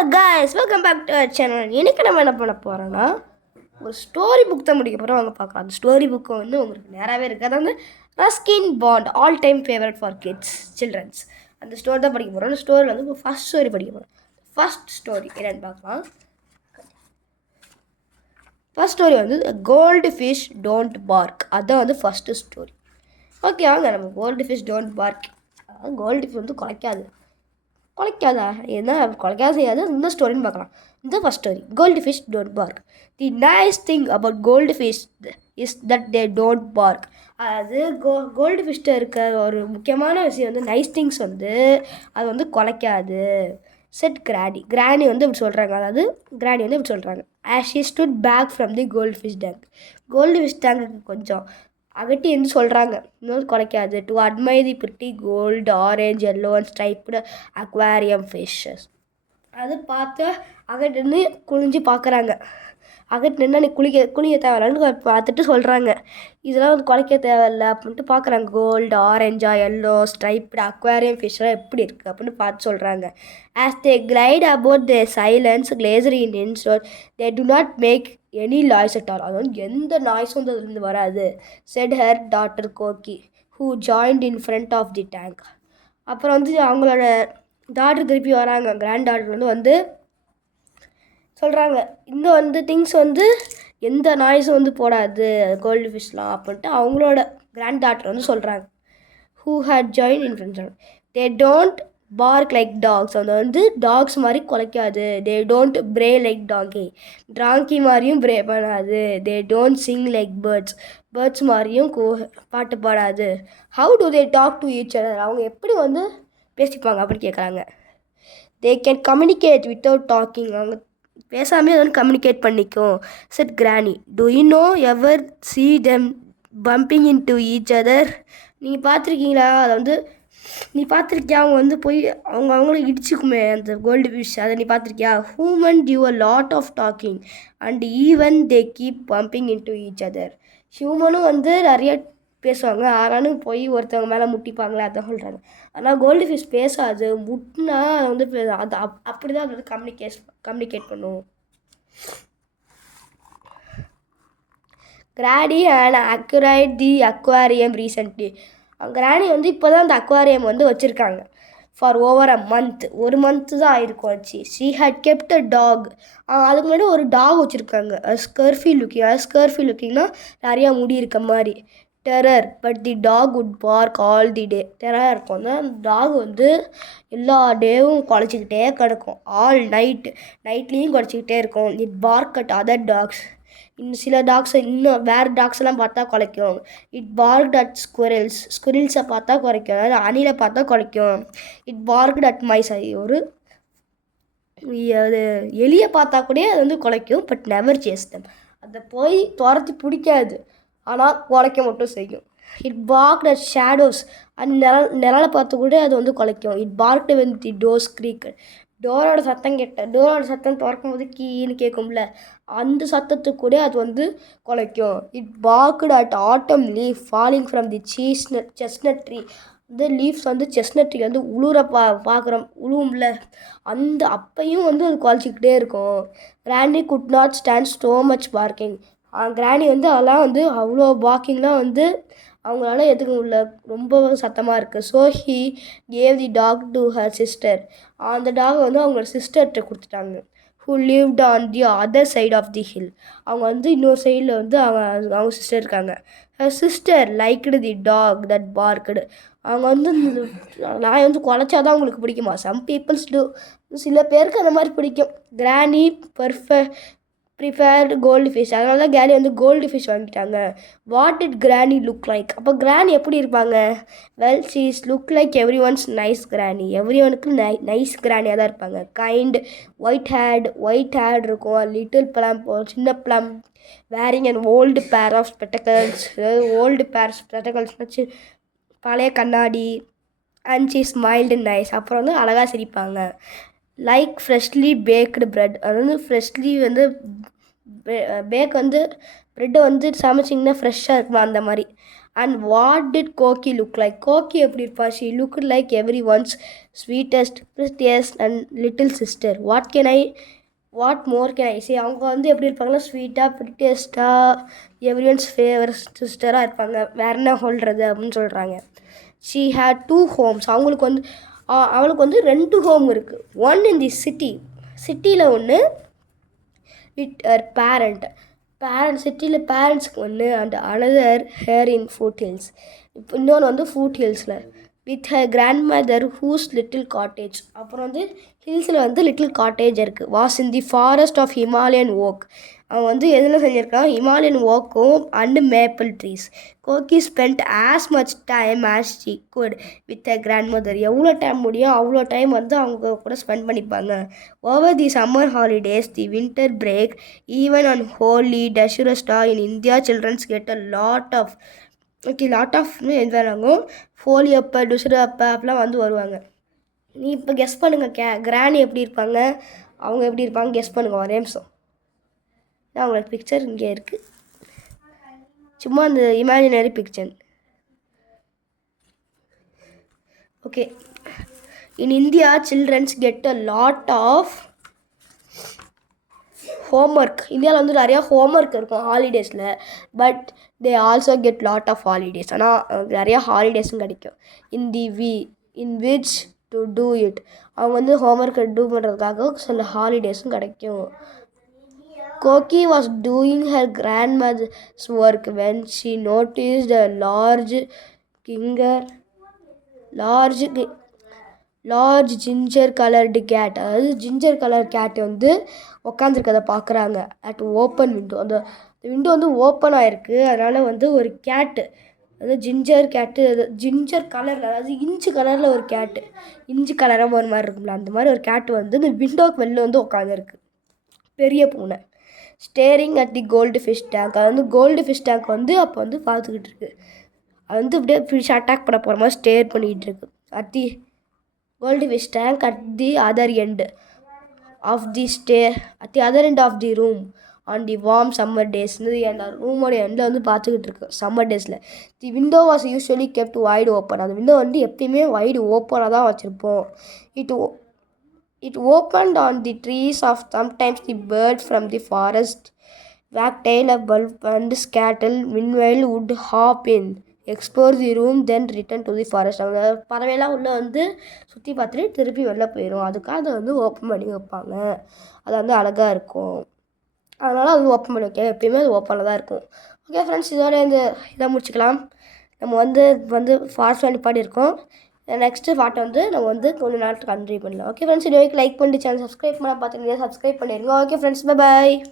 Hello guys, welcome back to our channel. இன்றைக்கி நம்ம என்ன பண்ண போகிறோன்னா, ஒரு ஸ்டோரி புக் தான் முடிக்க போகிறோம். வாங்க பார்க்கலாம். அந்த ஸ்டோரி புக்கு வந்து உங்களுக்கு நேராகவே இருக்குது. அது வந்து Ruskin Bond, all time favourite for kids, childrens. அந்த ஸ்டோரி தான் படிக்க போகிறோம். அந்த ஸ்டோரியில் வந்து ஃபஸ்ட் ஸ்டோரி படிக்க போகிறோம். ஃபஸ்ட் ஸ்டோரி என்னென்னு பார்க்கலாம். ஃபஸ்ட் ஸ்டோரி வந்து கோல்டு ஃபிஷ் டோன்ட் பார்க். அதுதான் வந்து ஃபஸ்ட்டு ஸ்டோரி. ஓகே, வாங்க நம்ம கோல்டு ஃபிஷ் டோன்ட் பார்க். அதாவது கோல்டு ஃபிஷ் வந்து குலைக்காதா என்ன குலைக்காத செய்யாது. இந்த ஸ்டோரின்னு பார்க்கலாம். இந்த first story, goldfish don't bark. The nice thing about goldfish is that they don't bark. அதாவது கோல்டு ஃபிஷ்ட்ட இருக்க ஒரு முக்கியமான விஷயம் வந்து நைஸ் திங்ஸ் வந்து அது வந்து குலைக்காது. செட் கிராணி வந்து இப்படி சொல்கிறாங்க. அதாவது கிராணி வந்து இப்படி சொல்கிறாங்க. As she stood back from the gold fish tank. Gold fish டேங்குக்கு கொஞ்சம் அகட்டி வந்து சொல்கிறாங்க, இன்னும் குறைக்காது. To admire the pretty gold orange yellow and striped aquarium fishes. அது பார்த்து அகட்டு நின்று குனிஞ்சு பார்க்குறாங்க. அகட்டு நின்று நீ குளிக்க தேவையில்லன்னு பார்த்துட்டு சொல்கிறாங்க, இதெல்லாம் வந்து குறைக்க தேவையில்ல அப்படின்ட்டு பார்க்குறாங்க. கோல்டு ஆரேஞ்சா எல்லோ ஸ்ட்ரைப்டு அக்வாரியம் ஃபிஷ்ஷெலாம் எப்படி இருக்குது அப்படின்னு பார்த்து சொல்கிறாங்க. As they glide about they silence கிளேசரி இன் இன்ஸ்டோர் they do not make any noise at all. அது வந்து எந்த நாய்ஸும் வந்து அதுலேருந்து வராது. Said her daughter Koki who joined in front of the tank. அப்புறம் வந்து அவங்களோட டாட்டர் திருப்பி வராங்க. கிராண்ட் டாட்டர் வந்து சொல்கிறாங்க, இந்த வந்து திங்ஸ் வந்து எந்த நாய்ஸும் வந்து போடாது கோல்டு ஃபிஷ்லாம் அப்படின்ட்டு அவங்களோட கிராண்ட் டாட்டர் வந்து சொல்கிறாங்க. Who had joined in front. They don't bark like dogs. அது வந்து டாக்ஸ் மாதிரி குலைக்காது. They don't bray like donkey மாதிரியும் ப்ரே பண்ணாது. They don't sing like birds மாதிரியும் பாட்டு பாடாது. How do they talk to each other. அவங்க எப்படி வந்து பேசிப்பாங்க அப்படின்னு கேட்குறாங்க. They can communicate without talking. அவங்க பேசாமே வந்து கம்யூனிகேட் பண்ணிக்கும். Said granny. Do you know ever see them bumping into each other. நீங்கள் பார்த்துருக்கீங்களா? அதை வந்து நீ பார்த்துருக்கியா? அவங்க வந்து போய் அவங்களும் இடிச்சுக்குமே அந்த கோல்டு ஃபிஷ். அதை நீ பார்த்துருக்கியா? Human do a lot of talking and even they keep bumping into each other. ஹியூமனும் வந்து நிறைய பேசுவாங்க, ஆனாலும் போய் ஒருத்தவங்க மேலே முட்டிப்பாங்களே, அதான் சொல்கிறாங்க. ஆனால் கோல்டு ஃபிஷ் பேசாது. முட்டினா அதை வந்து அது அப்படி தான் அது வந்து கம்யூனிகேட் பண்ணும். Granny and acquired the aquarium recently. Granny வந்து இப்போ தான் அந்த அக்வாரியம் வந்து வச்சுருக்காங்க. ஃபார் ஓவர் அ மந்த், ஒரு மந்த்து தான் ஆயிருக்கும் வச்சு. She had kept a dog. அதுக்கு முன்னாடி ஒரு டாக் வச்சுருக்காங்க. ஸ்கர்ஃபி லுக்கிங்னா நிறையா முடி இருக்க மாதிரி. Terror but the dog would bark all the day. டெரராக இருக்கும். அந்த டாக் வந்து எல்லா டேவும் குலைச்சிக்கிட்டே கிடக்கும். ஆல் நைட்லேயும் குலைச்சிக்கிட்டே இருக்கும். It bark at other dogs. இன்னும் சில இன்னும் வேறு டாக்ஸ்லாம் பார்த்தா குலைக்கும். இட் பார்க்ட் அட் ஸ்குரில்ஸை பார்த்தா குறைக்கும். அதாவது அணிலை பார்த்தா குலைக்கும். It barked at mice. ஒரு அது எலியை பார்த்தா கூட அது வந்து குலைக்கும். But never chase them. அதை போய் துரத்தி பிடிக்காது, ஆனால் குலைக்க மட்டும் செய்யும். It barked at shadows. அந்த நிழலை பார்த்து கூட அது வந்து குலைக்கும். It barked when the doors creak. டோரோட சத்தம் திறக்கும் போது கீன்னு கேட்கும்ல, அந்த சத்தத்துக்கு கூட அது வந்து குலைக்கும். It barked at autumn leaf falling from the chestnut tree. இந்த லீவ்ஸ் வந்து செஸ்னட் ட்ரீ வந்து பார்க்குறோம் உழுவும்ல, அந்த அப்பையும் வந்து அது குலைச்சிக்கிட்டே இருக்கும். Granny could not stand so much barking. Granny வந்து அதெல்லாம் வந்து அவ்வளோ பார்க்கிங்லாம் வந்து அவங்களால எதுக்கு உள்ள ரொம்ப சத்தமாக இருக்குது. So he gave the dog to her sister. அந்த டாக் வந்து அவங்களோட சிஸ்டர்கிட்ட கொடுத்துட்டாங்க. Who lived on the other side of the hill. அவங்க வந்து இன்னொரு சைடில் வந்து அவங்க சிஸ்டர் இருக்காங்க. Her sister liked the dog that barked. அவங்க வந்து நாய் வந்து குலைச்சாதான் அவங்களுக்கு பிடிக்குமா? Some peoples do. சில பேருக்கு அந்த மாதிரி பிடிக்கும். கிராணி ப்ரிஃபர்டு கோல்டு ஃபிஷ். அதனால தான் கிராணி வந்து கோல்டு ஃபிஷ் வாங்கிட்டாங்க. What did granny look like. அப்போ கிராணி எப்படி இருப்பாங்க? Well she's look like everyone's nice granny. Every ஒனுக்கு நைஸ் கிராணியாக தான் இருப்பாங்க. கைண்ட் ஒயிட் ஹேட் இருக்கும். லிட்டில் ப்ளம், சின்ன plump. Wearing and old pair of spectacles. Old pair ஸ்பெட்டக்கல்ஸ்னாச்சு பழைய கண்ணாடி. And she smiled nice. அப்புறம் வந்து அழகாக சிரிப்பாங்க. Like freshly baked bread. அது வந்து ஃப்ரெஷ்லி வந்து பேக் வந்து ப்ரெட்டை வந்து சமைச்சிங்கன்னா ஃப்ரெஷ்ஷாக இருக்குமா அந்த மாதிரி. And what did Koki look like? Koki எப்படி இருப்பா? She look like everyone's sweetest prettiest and little sister. What more can I say? அவங்க வந்து எப்படி இருப்பாங்கன்னா ஸ்வீட்டாக பிரிட்டியஸ்ட்டாக எவ்ரி ஒன்ஸ் ஃபேவரட் சிஸ்டராக இருப்பாங்க. வேற என்ன சொல்கிறது அப்படின்னு சொல்கிறாங்க. She had 2 homes. அவளுக்கு வந்து 2 ஹோம் இருக்குது. ஒன் இன் தி சிட்டியில் ஒன்று வித் ஹர் பேரண்ட் சிட்டியில் பேரண்ட்ஸ்க்கு ஒன்று and another hair in foot hills. இப்போ இன்னொன்று வந்து ஃபுட் ஹில்ஸில் with her grandmother whose little cottage. அப்புறம் வந்து ஹில்ஸில் வந்து லிட்டில் காட்டேஜ் இருக்குது. Was in the forest of Himalayan oak. அவன் வந்து எதில் செஞ்சுருக்கான்? ஹிமாலயன் ஓக்கும் and maple trees. Koki spend as much time as she could with a grandmother. எவ்வளோ டைம் முடியும் அவ்வளோ டைம் வந்து அவங்க கூட ஸ்பெண்ட் பண்ணிப்பாங்க. Over the summer holidays, the winter break, even on Holi Dussehra in India children get a lot of எதுவாங்க ஹோலி அப்போ டுசரா அப்போ அப்பெல்லாம் வந்து வருவாங்க. நீ இப்போ கெஸ் பண்ணுங்கள் கிராணி எப்படி இருப்பாங்க, அவங்க எப்படி இருப்பாங்க கெஸ் பண்ணுங்கள். ஒரே நிமிஷம், அவங்களுக்கு பிக்சர் இங்கே இருக்குது. சும்மா அந்த imaginary picture. Okay, in India children get a lot of homework. இந்தியாவில் வந்து நிறையா ஹோம்ஒர்க் இருக்கும் ஹாலிடேஸில். But they also get lot of holidays. ஆனால் நிறையா ஹாலிடேஸும் கிடைக்கும். In which to do it. அவங்க வந்து ஹோம்ஒர்க்கை டூ பண்ணுறதுக்காக சில ஹாலிடேஸும் கிடைக்கும். Koki was doing her grandmother's work when she noticed a large ginger colored cat. அதாவது ஜிஞ்சர் கலர் கேட் வந்து உட்காந்துருக்கதை பார்க்குறாங்க அட் ஓப்பன் விண்டோ. அந்த விண்டோ வந்து ஓப்பன் ஆகிருக்கு. அதனால் வந்து ஒரு கேட்டு, அது ஜிஞ்சர் கேட்டு, ஜிஞ்சர் கலரில், அதாவது இஞ்சி கலரில் ஒரு கேட்டு, இஞ்சி கலராக ஒரு மாதிரி இருக்கும்ல, அந்த மாதிரி ஒரு கேட்டு வந்து இந்த விண்டோக்கு வெளில வந்து உட்காந்துருக்கு. பெரிய பூனை. Staring at the gold fish tank. அது வந்து கோல்டு ஃபிஷ் டேங்க் வந்து அப்போ வந்து பார்த்துக்கிட்டு இருக்கு. அது வந்து அப்படியே ஃபிஷ் அட்டாக் பண்ண போகிற மாதிரி ஸ்டேர் பண்ணிகிட்டு இருக்கு. At the gold fish tank at the other end of the room on the warm summer days. அந்த ரூமோட எண்டில் வந்து பார்த்துக்கிட்டு இருக்கு சம்மர் டேஸில். The window was usually kept wide open. அந்த விண்டோ வந்து எப்பயுமே வைடு ஓப்பனாக தான் வச்சுருப்போம். It opened on the trees of sometimes the birds from the forest wagtail, a bulb and scattle meanwhile would hop in, explore the room, then return to the forest. அவங்க பறவைலாம் உள்ளே வந்து சுற்றி பார்த்துட்டு திருப்பி வெளில போயிடும். அதுக்காக அதை வந்து ஓப்பன் பண்ணி வைப்பாங்க. அது வந்து அழகாக இருக்கும். அதனால் அது ஓப்பன் பண்ணி வைக்க எப்பயுமே அது ஓப்பனில் தான் இருக்கும். ஓகே ஃப்ரெண்ட்ஸ், இதோட இதை முடிச்சுக்கலாம். நம்ம வந்து ஃபாஸ்ட் பண்ணி பாடியிருக்கோம். நெக்ஸ்ட்டு பாட்டை வந்து நம்ம வந்து கொஞ்சம் நேரத்துக்கு கண்டினியூ பண்ணலாம். ஓகே ஃப்ரெண்ட்ஸ், இது வரைக்கும் லைக் பண்ணிட்டு சேனல் சப்ஸ்கிரைப் பண்ண பார்த்துருந்தீங்க, சப்ஸ்கிரைப் பண்ணிடுங்க. Okay friends, by.